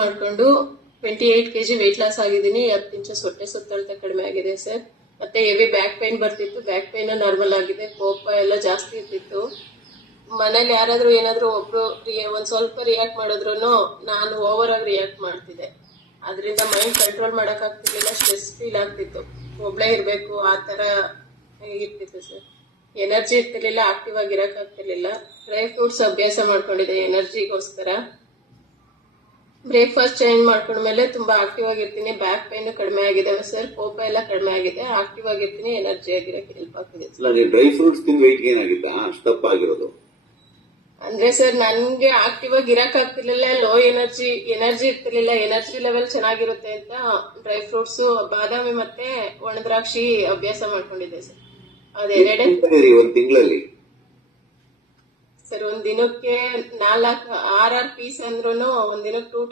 ಮಾಡ್ಕೊಂಡು 28 kg weight loss ಆಗಿದ್ದೀನಿ. 10 inches ಹೊಟ್ಟೆ ಸುತ್ತಳತೆ ಕಡಿಮೆ ಆಗಿದೆ ಸರ್. ಮತ್ತೆ ಹೆವಿ ಬ್ಯಾಕ್ ಪೈನ್ ಬರ್ತಿತ್ತು, ಬ್ಯಾಕ್ ಪೈನ್ ನಾರ್ಮಲ್ ಆಗಿದೆ. ಕೋಪ ಎಲ್ಲ ಜಾಸ್ತಿ ಇರ್ತಿತ್ತು. ಮನೇಲಿ ಯಾರಾದ್ರೂ ಏನಾದ್ರು ಒಬ್ರು ಒಂದ್ ಸ್ವಲ್ಪ ರಿಯಾಕ್ಟ್ ಮಾಡಿದ್ರು ನಾನು ಓವರ್ ಆಗಿ ರಿಯಾಕ್ಟ್ ಮಾಡ್ತಿದ್ದೆ. ಅದರಿಂದ ಮೈಂಡ್ ಕಂಟ್ರೋಲ್ ಮಾಡಕ್ ಆಗ್ತಿರ್ಲಿಲ್ಲ, ಸ್ಟ್ರೆಸ್ ಫೀಲ್ ಆಗ್ತಿತ್ತು. ಒಬ್ಳೇ ಇರ್ಬೇಕು ಆ ತರ ಇರ್ತಿತ್ತು ಸರ್. ಎನರ್ಜಿ ಇರ್ತಿರ್ಲಿಲ್ಲ, ಆಕ್ಟಿವ್ ಆಗಿ ಇರಕ್ ಆಗ್ತಿರ್ಲಿಲ್ಲ. ಡ್ರೈ ಫ್ರೂಟ್ಸ್ ಅಭ್ಯಾಸ ಮಾಡ್ಕೊಂಡಿದ್ದೆ ಎನರ್ಜಿಗೋಸ್ಕರ. ಬ್ರೇಕ್ಫಾಸ್ಟ್ ಚೇಂಜ್ ಮಾಡ್ಕೊಂಡ್ಮೇಲೆ ತುಂಬಾ ಆಕ್ಟಿವ್ ಆಗಿರ್ತೀನಿ. ಬ್ಯಾಕ್ ಪೈನ್ ಕಡಿಮೆ ಆಗಿದೆ ಸರ್, ಕೋಪ ಎಲ್ಲ ಕಡಿಮೆ ಆಗಿದೆ, ಆಕ್ಟಿವ್ ಆಗಿರ್ತೀನಿ, ಎನರ್ಜಿ ಆಗಿರಕ್ಕೆ ಹೆಲ್ಪ್ ಆಗ್ತಿದೆ. ಡ್ರೈ ಫ್ರೂಟ್ಸ್ ತಿಂದು ವೆಯ್ಟ್ ಗೇನ್ ಆಗಿದ್ದ ಅಷ್ಟಪ್ಪ ಆಗಿರೋದು ಅಂದ್ರೆ ಸರ್ ನನ್ಗೆ ಆಕ್ಟಿವ್ ಆಗಿ ಇರಕ್ ಆಗ್ತಿರ್ಲಿಲ್ಲ, ಲೋ ಎನರ್ಜಿ ಇರ್ತಿರ್ಲಿಲ್ಲ. ಎನರ್ಜಿ ಲೆವೆಲ್ ಚೆನ್ನಾಗಿರುತ್ತೆ ಅಂತ ಡ್ರೈ ಫ್ರೂಟ್ಸ್, ಬಾದಾಮಿ ಮತ್ತೆ ಒಣದ್ರಾಕ್ಷಿ ಅಭ್ಯಾಸ ಮಾಡ್ಕೊಂಡಿದ್ದೆ ಸರ್. ಅದೆರಡೇ ಒಂದ್ ತಿಂಗಳಲ್ಲಿ ಸರ್. ಒಂದ್ ದಿನಕ್ಕೆ 6 ಪೀಸ್ ಅಂದ್ರೂ ಒಂದ್ ದಿನಕ್ಕೆ 2